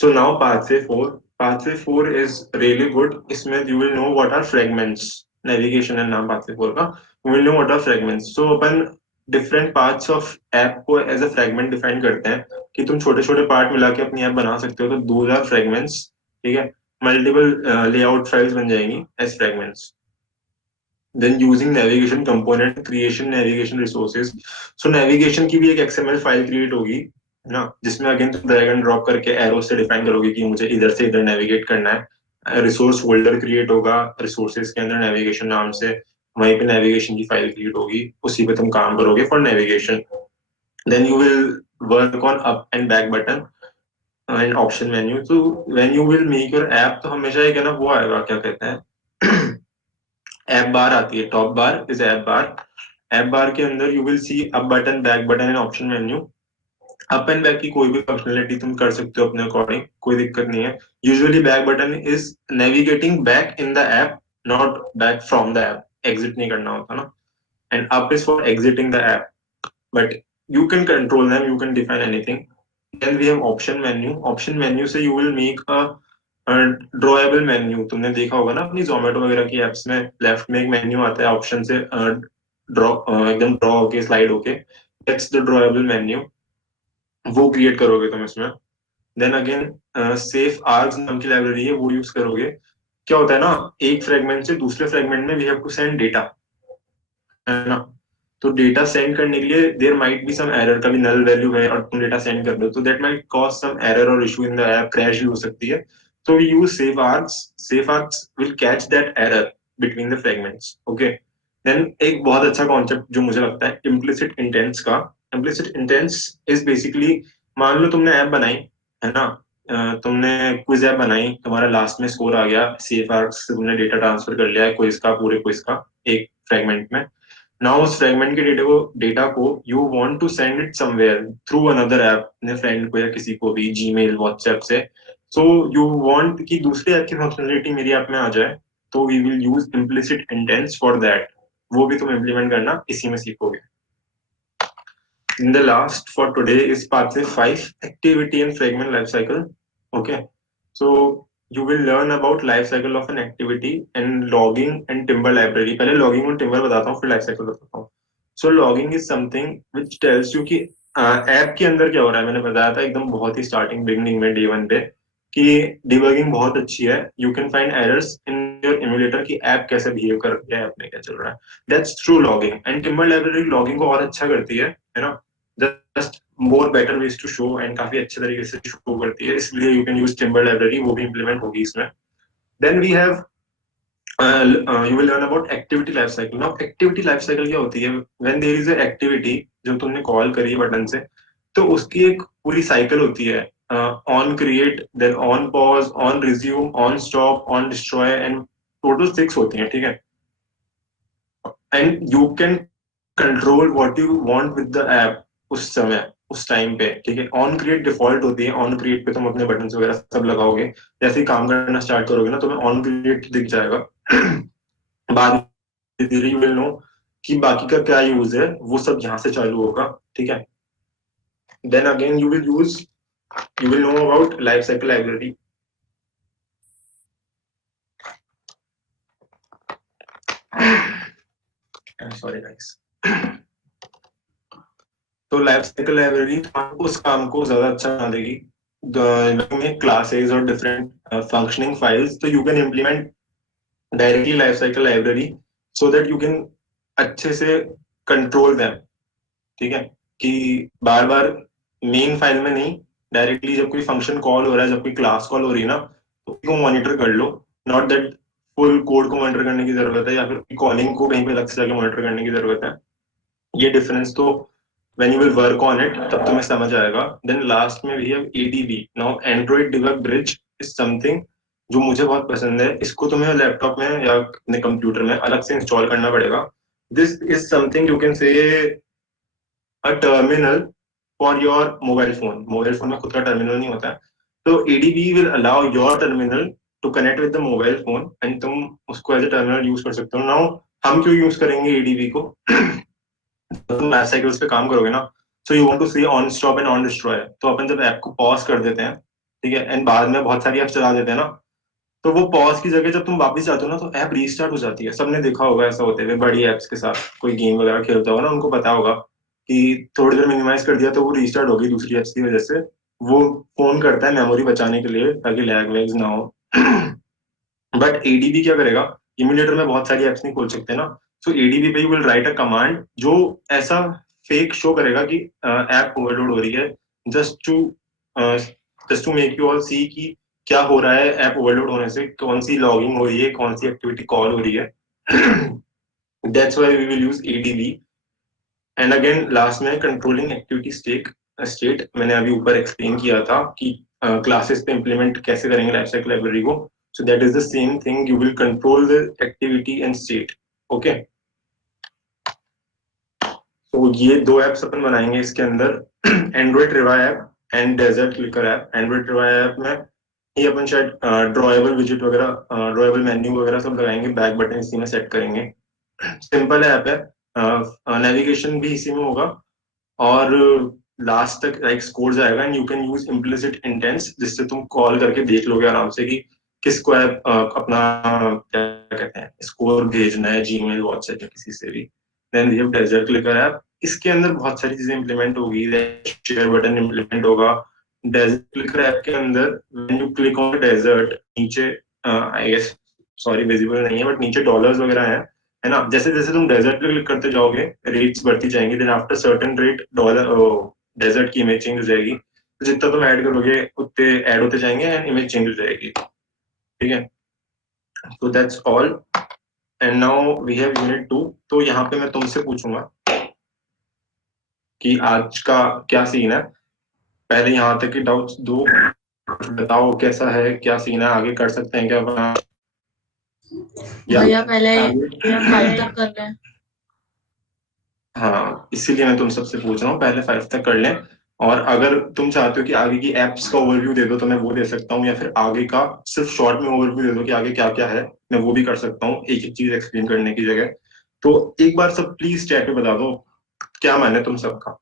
So now pathway 4. Pathway 4 is really good. इसमें you will know what are fragments. Navigation है नाम pathway 4 का. You will know what are fragments. So upon different parts of app को as a fragment define करते हैं कि तुम छोटे छोटे पार्ट मिला के अपनी ऐप बना सकते हो, तो those are fragments. ठीक है, मल्टीपल लेआउट फाइल्स बन जाएंगी as fragments. Then using navigation component creation navigation resources. So navigation की भी एक XML फाइल क्रिएट होगी ना, जिसमें अगेन तुम ड्रैग एंड ड्रॉप करके एरो से डिफाइन करोगे कि मुझे इधर से इधर नेविगेट करना है। रिसोर्स फोल्डर क्रिएट होगा रिसोर्सेज के अंदर नेविगेशन नाम से, वहीं पे नेविगेशन की फाइल क्रिएट होगी, उसी पे तुम काम करोगे for navigation. Then you will work on up and back button and option menu. तो when you will make your app, तो हमेशा एक है ना वो आएगा, क्या कहते हैं, ऐप बार आती है, top bar is app bar. App bar के अंदर you will see up button, back button and option menu. Up and back की कोई भी फंक्शनलिटी तुम कर सकते हो अपने अकॉर्डिंग, कोई दिक्कत नहीं है। Usually back button is navigating back in the app, not back from the app, exit नहीं करना होता ना। And up is for exiting the app, but you can control them, you can define anything. Then we have option menu. Option menu से you will make a drawable menu. तुमने देखा होगा ना अपनी जोमेटो वगैरह की एप्स में, लेफ्ट में एक मेन्यू आता है ऑप्शन से ड्रॉ, एकदम ड्रॉ होके स्लाइड होके, दैट्स द ड्रॉएबल मेन्यू। वो क्रिएट करोगे तुम इसमें। देन अगेन सेफ आर्ग्स नाम की लाइब्रेरी है, वो यूज करोगे। क्या होता है ना, एक फ्रेगमेंट से दूसरे फ्रेगमेंट में we have to send data, है ना। तो डेटा सेंड करने के लिए there might be some error, कभी नल वैल्यू है और तुम डेटा सेंड कर दो, तो that might cause some error और issue in the app, crash भी हो सकती है। तो we use safe args. Safe args will catch that error between the fragments. Okay, then एक बहुत अच्छा कॉन्सेप्ट जो मुझे लगता है इम्प्लिसिट इंटेंस का। इम्प्लिसिट इंटेंस इज बेसिकली, मान लो तुमने ऐप बनाई, है ना, तुमने क्विज ऐप बनाई, तुम्हारा लास्ट में स्कोर आ गया, सेफ आर्ग्स से तुमने डेटा ट्रांसफर कर लिया है क्विज का, पूरे क्विज का एक फ्रेगमेंट में। नाउ उस फ्रेगमेंट के डेटा को you want to send it somewhere through another app, अपने फ्रेंड को या किसी को भी, जीमेल व्हाट्सएप से। सो यू वांट कि दूसरे ऐप की फंक्शनलिटी मेरी ऐप में आ जाए, तो we will use implicit intents for that. वो भी तुम इम्प्लीमेंट करना इसी में सीखोगे। In the last for today is pathway 5, activity and fragment life cycle. Okay, so you will learn about life cycle of an activity and logging and timber library. पहले logging और timber बताता हूँ, फिर life cycle बताता हूँ। So logging is something which tells you कि app के अंदर क्या हो रहा है। मैंने बताया था एकदम बहुत ही स्टार्टिंग बिगनिंग में, डे 1 पे, कि डिबगिंग बहुत अच्छी है। You can find errors in your emulator कि ऐप कैसे बिहेव कर रही है, ऐप में क्या चल रहा है। That's through logging. And Timber library logging को और अच्छा करती है ना, just more better ways to show, and काफी अच्छे तरीके से शो करती है, इसलिए you can use Timber library, वो भी इंप्लीमेंट होगी इसमें। Then we have you will learn about activity life cycle. Now activity life cycle क्या होती है, when there is a activity जो तुमने कॉल करी है बटन से, तो उसकी एक पूरी साइकिल होती है, on create, then on pause, on resume, on stop, on destroy, and total 6 होती है। ठीक है, and you can control what you want with the app उस समय, उस टाइम पे। ठीक है, ऑन क्रिएट डिफॉल्ट होती है, ऑन क्रिएट पे तुम अपने बटन वगैरह सब लगाओगे, जैसे ही काम करना स्टार्ट करोगे ना, तुम्हें ऑन क्रिएट दिख जाएगा। बाद में धीरे यू विल नो कि बाकी का क्या यूज है, वो सब यहाँ से चालू होगा। ठीक है, then again you will know about life cycle library. Sorry guys. तो लाइफ साइकिल लाइब्रेरी उस काम को ज्यादा अच्छा बना देगी में क्लासेस और डिफरेंट फंक्शनिंग फाइल्स, तो you can implement directly life cycle library so that you can अच्छे से कंट्रोल देम। ठीक है, कि बार बार मेन फाइल में नहीं, डायरेक्टली जब कोई फंक्शन कॉल हो रहा है, जब कोई क्लास कॉल हो रही है ना, तो उसको मॉनिटर कर लो। नॉट दैट फुल कोड को मॉनिटर करने की जरूरत है या फिर कॉलिंग को कहीं पे अलग से जाके मॉनिटर करने की जरूरत है। ये डिफरेंस तो when you will work on it तब तुम्हें समझ आएगा। देन लास्ट में we have ADB. Now Android debug bridge is something जो मुझे बहुत पसंद है। इसको तुम्हें लैपटॉप में या अपने कंप्यूटर में अलग से इंस्टॉल करना पड़ेगा। This is something you can say a terminal for your mobile phone. Mobile phone में खुद का टर्मिनल नहीं होता है, तो ADB will allow your terminal to connect with the mobile phone and तुम उसको एज अ टर्मिनल यूज कर सकते हो। नाउ हम क्यों यूज करेंगे एडीबी को? तो तुम लाइफ साइकिल्स पे काम करोगे ना, so you want to see on stop and on destroy. तो अपन जब ऐप को पॉज कर देते हैं, ठीक है, एंड बाद में बहुत सारी ऐप चला देते हैं ना, तो वो पॉज की जगह जब तुम वापस जाते हो ना तो ऐप रीस्टार्ट हो जाती है। सबने देखा होगा ऐसा होते हुए बड़ी एप्स के साथ। कोई गेम वगैरह खेलता होगा ना, उनको पता होगा कि थोड़ी देर मिनिमाइज कर दिया तो वो रीस्टार्ट होगी दूसरी एप्स की वजह से। वो फोन करता है मेमोरी बचाने के लिए ताकि लैग वैग्स ना हो। बट एडीबी क्या करेगा? इम्यूलेटर में बहुत सारी एप्स नहीं खोल सकते ना, सो एडीबी पे you will write a command जो ऐसा फेक शो करेगा कि ऐप ओवरलोड हो रही है, just to just to make you all see कि क्या हो रहा है ऐप ओवरलोड होने से, कौन सी लॉगिंग हो रही है, कौन सी एक्टिविटी कॉल हो रही है। That's why we will use ADB. And again last में कंट्रोलिंग एक्टिविटी स्टेट मैंने अभी ऊपर एक्सप्लेन किया था कि क्लासेस पे इम्प्लीमेंट कैसे करेंगे लाइफ साइकिल लाइब्रेरी को। So that is the same thing, you will control the activity and state. Okay, तो ये दो एप्स अपन बनाएंगे इसके अंदर, Android trivia app and dessert clicker app. Android trivia app में ही अपन शायद ड्रॉएबल विजेट वगैरह, ड्रॉएबल मेन्यू वगैरह सब लगाएंगे, बैक बटन इसी में सेट करेंगे। सिंपल ऐप है, नेविगेशन भी इसी में होगा और लास्ट तक लाइक स्कोर जाएगा and you can use implicit intense, जिससे तुम कॉल करके देख लोगे आराम से कि किसको ऐप अपना क्या कहते हैं स्कोर भेजना है, जीमेल व्हाट्सएप या किसी से भी। Then we have dessert clicker app. इसके अंदर बहुत सारी चीजें इंप्लीमेंट होगी, शेयर बटन इंप्लीमेंट होगा। डेजर्ट क्लिकर ऐप के अंदर when you click on dessert, नीचे आई गेस सॉरी विजिबल नहीं है बट नीचे डॉलर्स वगैरह है ना। जैसे जैसे तुम डेजर्ट पे क्लिक करते जाओगे रेट्स बढ़ती जाएंगी, then after certain rate dollar dessert की इमेज चेंज हो जाएगी। तो जितना तुम ऐड करोगे उतने ऐड होते जाएंगे एंड इमेज चेंज हो जाएगी। ठीक है, तो that's all and now we have unit 2। तो यहाँ पे मैं तुमसे पूछूंगा कि आज का क्या सीन है। पहले यहाँ तक के डाउट्स दो, बताओ कैसा है, क्या सीन है, आगे कर सकते हैं क्या अपना भैया पहले 5 तक कर लें। हाँ, इसीलिए मैं तुम सबसे पूछ रहा हूँ पहले 5 तक कर लें। और अगर तुम चाहते हो कि आगे की एप्स का ओवरव्यू दे दो तो मैं वो दे सकता हूँ, या फिर आगे का सिर्फ शॉर्ट में ओवरव्यू दे दो कि आगे क्या क्या है, मैं वो भी कर सकता हूँ एक एक चीज एक्सप्लेन करने की जगह। तो एक बार सब प्लीज चैट में बता दो क्या माने तुम सबका।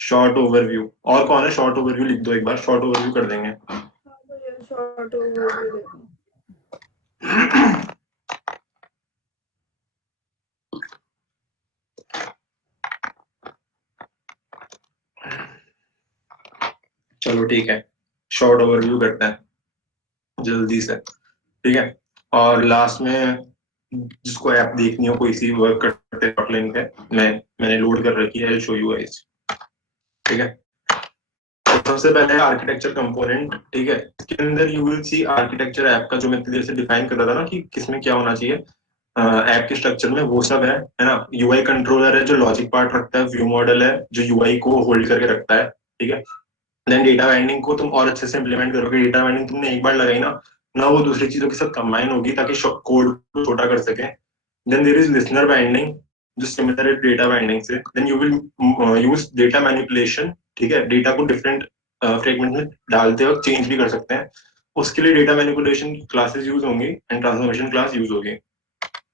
शॉर्ट ओवरव्यू, और कौन है? शॉर्ट ओवरव्यू लिख दो, एक बार शॉर्ट ओवरव्यू कर देंगे। शॉर्ट ओवरव्यू चलो ठीक है, शॉर्ट ओवरव्यू करते हैं जल्दी से। ठीक है, और लास्ट में जिसको ऐप देखनी हो कोई सी वर्क करते आउटलाइन पे, मैंने लोड कर रखी है, शो यू गाइस। ठीक है, तो सबसे पहले आर्किटेक्चर कंपोनेंट। ठीक है, इसके अंदर you will C architecture app का, जो मैं इतनी देर से डिफाइन कर रहा था ना कि किसमें क्या होना चाहिए ऐप के स्ट्रक्चर में, वो सब है ना। यूआई कंट्रोलर है जो लॉजिक पार्ट रखता है, व्यू मॉडल है जो यूआई को होल्ड करके रखता है। ठीक है, देन डेटा बाइंडिंग को तुम और अच्छे से इंप्लीमेंट करोगे। डेटा बाइंडिंग तुमने एक बार लगाई ना, ना वो दूसरी चीजों के साथ कंबाइन होगी ताकि कोड को छोटा कर सके। Then there is listener binding जो सिमिलर है डेटा बाइंडिंग से। Then you will use data manipulation. ठीक है, डेटा को डिफरेंट फ्रेगमेंट में डालते वक्त चेंज भी कर सकते हैं, उसके लिए डेटा मैनिपुलेशन क्लासेस यूज होंगी एंड ट्रांसफॉर्मेशन क्लास यूज होगी।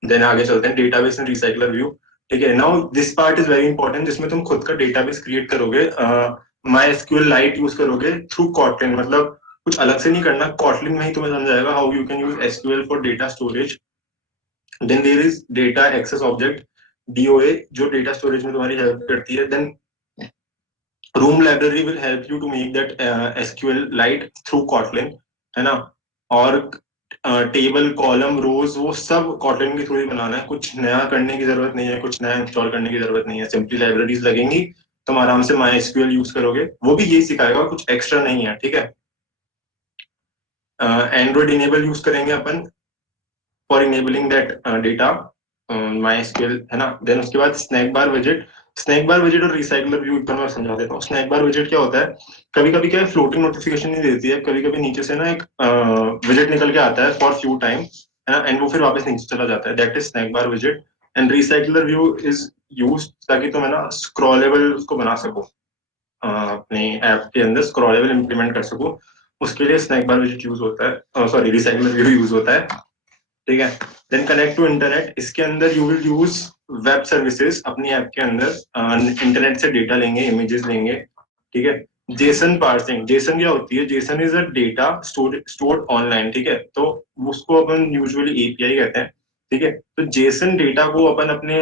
देन आगे चलते हैं डेटाबेस एंड रिसाइकलर व्यू। ठीक है, now this part is very important, जिसमें तुम खुद का डेटाबेस क्रिएट करोगे। माई एसक्यूएल लाइट यूज करोगे थ्रू कॉटलिन, मतलब कुछ अलग से नहीं करना, कॉटलिन में ही तुम्हें समझाएगा how you can use SQL for data storage. Then there is data access object DAO जो डेटा स्टोरेज में तुम्हारी हेल्प करती है। Then room library will help you to make that SQLite through Kotlin, है ना। और table column रोज वो सब कॉटन के थ्रू ही बनाना है, कुछ नया करने की जरूरत नहीं है, कुछ नया इंस्टॉल करने की जरूरत नहीं है, सिंपली लाइब्रेरीज लगेंगी, तुम आराम से MySQL यूज करोगे, वो भी यही सिखाएगा, कुछ एक्स्ट्रा नहीं है, ठीक है। एंड्रॉइड इनेबल यूज करेंगे अपन for enabling that data MySQL, है ना। देन उसके बाद स्नैक बार विजेट और रिसाइकलर व्यू पर मैं समझा देता हूँ। स्नैक बार विजेट क्या होता है, कभी कभी क्या है, फ्लोटिंग नोटिफिकेशन नहीं देती है, कभी कभी नीचे से ना एक विजेट निकल के आता है फॉर फ्यू टाइम, है ना, एंड वो फिर वापस नीचे चला जाता है, दैट इज स्नैक बार विजेट। And recycler view is use ताकि तुम है ना स्क्रॉलेबल उसको बना सको, अपने ऐप के अंदर स्क्रॉलेबल इंप्लीमेंट कर सको, उसके लिए स्नैक बार विजेट यूज होता है, सॉरी रिसाइकलर व्यू यूज होता है, ठीक है। देन कनेक्ट टू इंटरनेट, इसके अंदर you will use web services, अपनी ऐप के अंदर इंटरनेट से डेटा लेंगे, इमेजेस लेंगे, ठीक है। जेसन पार्सिंग, जेसन क्या होती है, Jason is a data stored online, ठीक है, तो उसको अपन यूजुअली एपीआई कहते हैं, ठीक है। तो जेसन डेटा को अपन अपने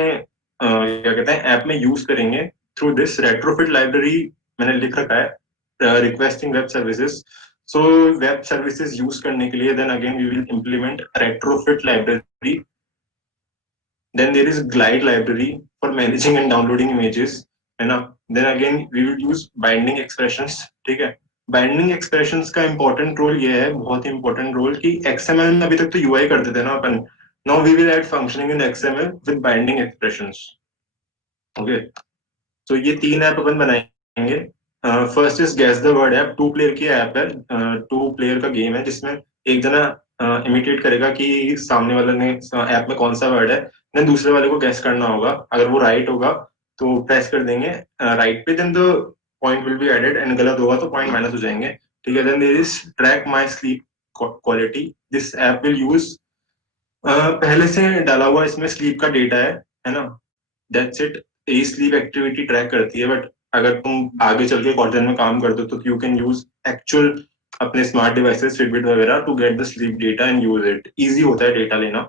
क्या कहते हैं ऐप में यूज करेंगे थ्रू दिस रेट्रोफिट लाइब्रेरी, मैंने लिख रखा है requesting web services. So web services use करने के लिए then again we will implement Retrofit library. Then there is Glide library for managing and downloading images, है ना। Then again we will use binding expressions, ठीक है। Binding expressions का important role ये है, बहुत ही इंपॉर्टेंट रोल, कि XML में अभी तक तो यूआई करते थे ना अपन, now we will add functioning in XML with binding expressions, okay. तो ये 3 ऐप अपन बनाएंगे। First is guess the word app, 2 player की ऐप है, 2 प्लेयर का गेम है, जिसमें एक जना इमिटेट करेगा कि सामने वाले ने ऐप में कौन सा वर्ड है, देन दूसरे वाले को गेस करना होगा, अगर वो राइट होगा तो प्रेस कर देंगे राइट पे, then the point will be added, and गलत होगा तो पॉइंट माइनस हो जाएंगे, ठीक है। Then there is track my sleep quality, this app will use पहले से डाला हुआ इसमें स्लीप का डेटा है ना, दैट्स इट। ये स्लीप एक्टिविटी ट्रैक करती है, बट अगर तुम आगे चल के क्वाड्रेंट में काम करते हो तो यू कैन यूज एक्चुअल अपने स्मार्ट डिवाइसेस फिटबिट वगैरह to get the sleep data and use it, easy होता है डेटा लेना,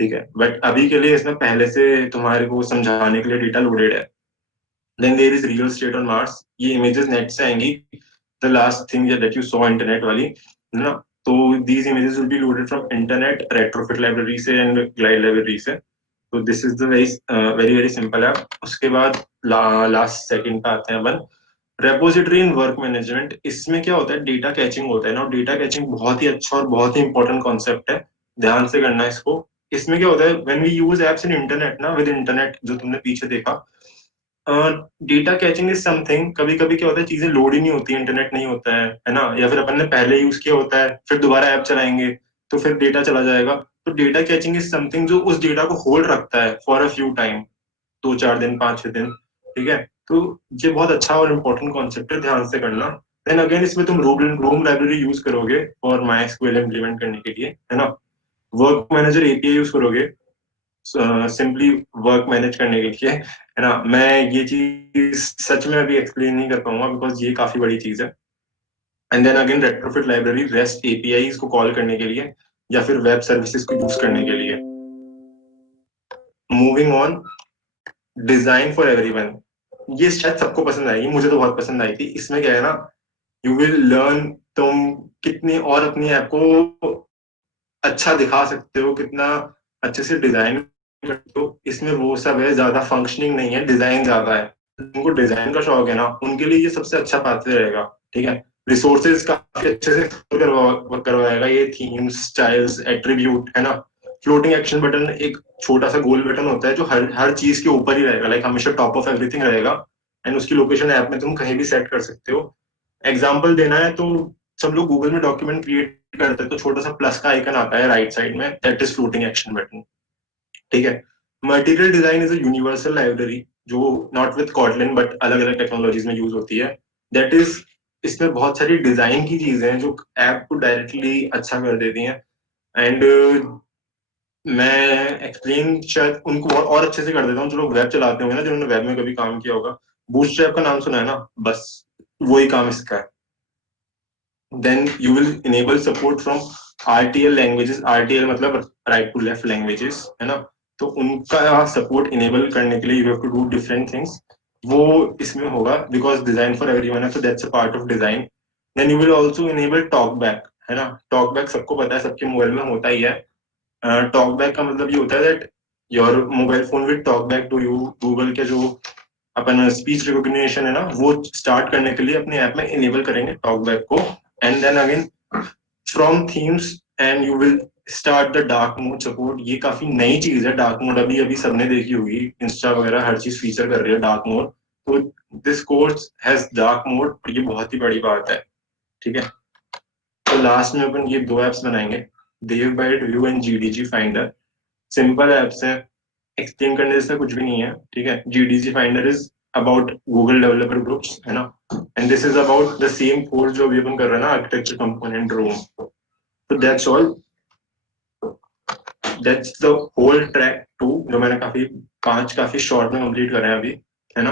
ठीक है। बट अभी के लिए इसमें पहले से तुम्हारे को समझाने के लिए डेटा लोडेड है। Then there is real estate on Mars, ये इमेजेस नेट से आएंगी, the last thing that you saw internet वाली, है ना। तो these images will be loaded from internet Retrofit library से एंड ग्लाइड लाइब्रेरी से। तो this is the very very simple app. उसके बाद लास्ट सेकंड पे आते हैं अपन, रेपोजिटरी इन वर्क मैनेजमेंट। इसमें क्या होता है, डेटा कैचिंग होता है ना, डेटा कैचिंग बहुत ही अच्छा और बहुत ही इंपॉर्टेंट कॉन्सेप्ट है, ध्यान से करना है इसको। इसमें क्या होता है, when we use apps in internet ना, विद इंटरनेट जो तुमने पीछे देखा, डेटा कैचिंग इज समथिंग, कभी कभी क्या होता है, चीजें लोड ही नहीं होती, इंटरनेट नहीं होता है ना, या फिर अपन ने पहले यूज किया होता है, फिर दोबारा ऐप चलाएंगे तो फिर डेटा चला जाएगा। तो डेटा कैचिंग इज समथिंग जो उस डेटा को होल्ड रखता है फॉर अ फ्यू टाइम, 2-4 दिन 5-6 दिन, ठीक है। तो ये बहुत अच्छा और इम्पोर्टेंट कॉन्सेप्ट है, ध्यान से करना। देन अगेन इसमें तुम रोम लाइब्रेरी यूज करोगे फॉर MySQL इम्प्लीमेंट करने के लिए, है ना। वर्क मैनेजर एपीआई यूज करोगे सिंपली वर्क मैनेज करने के लिए, है ना। मैं ये चीज सच में अभी एक्सप्लेन नहीं कर पाऊंगा बिकॉज ये काफी बड़ी चीज है। And then again Retrofit library rest APIs को कॉल करने के लिए या फिर वेब सर्विसेज को यूज करने के लिए। Moving on, design for everyone, ये शायद सबको पसंद आएगी, मुझे तो बहुत पसंद आई थी। इसमें क्या है ना, यू विल लर्न तुम कितनी और अपनी ऐप को अच्छा दिखा सकते हो, कितना अच्छे से डिजाइन करते हो, इसमें वो सब है, ज्यादा फंक्शनिंग नहीं है, डिजाइन ज्यादा है। उनको डिजाइन का शौक है ना, उनके लिए ये सबसे अच्छा पाथवे रहेगा, ठीक है। रिसोर्सेज काफी अच्छे से करवाएगा ये, थीम्स, स्टाइल्स, एट्रीब्यूट, है ना। फ्लोटिंग एक्शन बटन, एक छोटा सा गोल बटन होता है जो हर हर चीज के ऊपर ही रहेगा, लाइक हमेशा टॉप ऑफ एवरीथिंग रहेगा, एंड उसकी लोकेशन ऐप में तुम कहीं भी सेट कर सकते हो। एग्जाम्पल देना है तो सब लोग गूगल में डॉक्यूमेंट क्रिएट करते हैं तो छोटा सा प्लस का आइकन आता है राइट साइड में, that is floating action button, ठीक है। Material design is a universal library जो नॉट विद कॉटलिन बट अलग अलग टेक्नोलॉजीज में यूज होती है, दैट इज, इसमें बहुत सारी डिजाइन की चीजें हैं जो ऐप को डायरेक्टली अच्छा कर देती हैं। एंड मैं एक्सप्लेन शायद उनको और अच्छे से कर देता हूँ जो लोग वेब चलाते होंगे ना, जिन्होंने वेब में कभी काम किया होगा। बूटस्ट्रैप का नाम सुना है ना, बस वही काम इसका है। then you will enable support from RTL languages, RTL मतलब right to left languages, है ना। तो उनका सपोर्ट इनेबल करने के लिए you have to do different things, वो इसमें होगा because design for everyone है, so that's a part of design. Then you will also enable talkback, है ना। टॉकबैक सबको पता है, सबके मोबाइल में होता ही है। टॉकबैक का मतलब ये होता है that your mobile phone will talk back to you. Google के जो अपन स्पीच रिकॉग्निशन है ना, वो स्टार्ट करने के लिए अपने ऐप में इनेबल करेंगे टॉकबैक को। And then again from themes and you will start the dark mode support. ये काफी नई चीज है डार्क मोड, अभी अभी सबने देखी होगी, इंस्टा वगैरह हर चीज फीचर कर रही है डार्क मोड। तो this course has dark mode, ये बहुत ही बड़ी बात है, ठीक है। तो लास्ट में अपन ये दो एप्स बनाएंगे, dev byte view and GDG finder. Simple apps है, एक्सप्लेन करने जैसा कुछ भी नहीं है, ठीक है। GDG finder is about Google developer groups, है ना। And this is about the same course जो अभी अपन कर रहे हैं ना, आर्किटेक्चर कंपोनेंट रूम। तो that's all, that's the whole track 2 जो मैंने काफी 5 काफी शॉर्ट में कंप्लीट करे हैं अभी, है ना।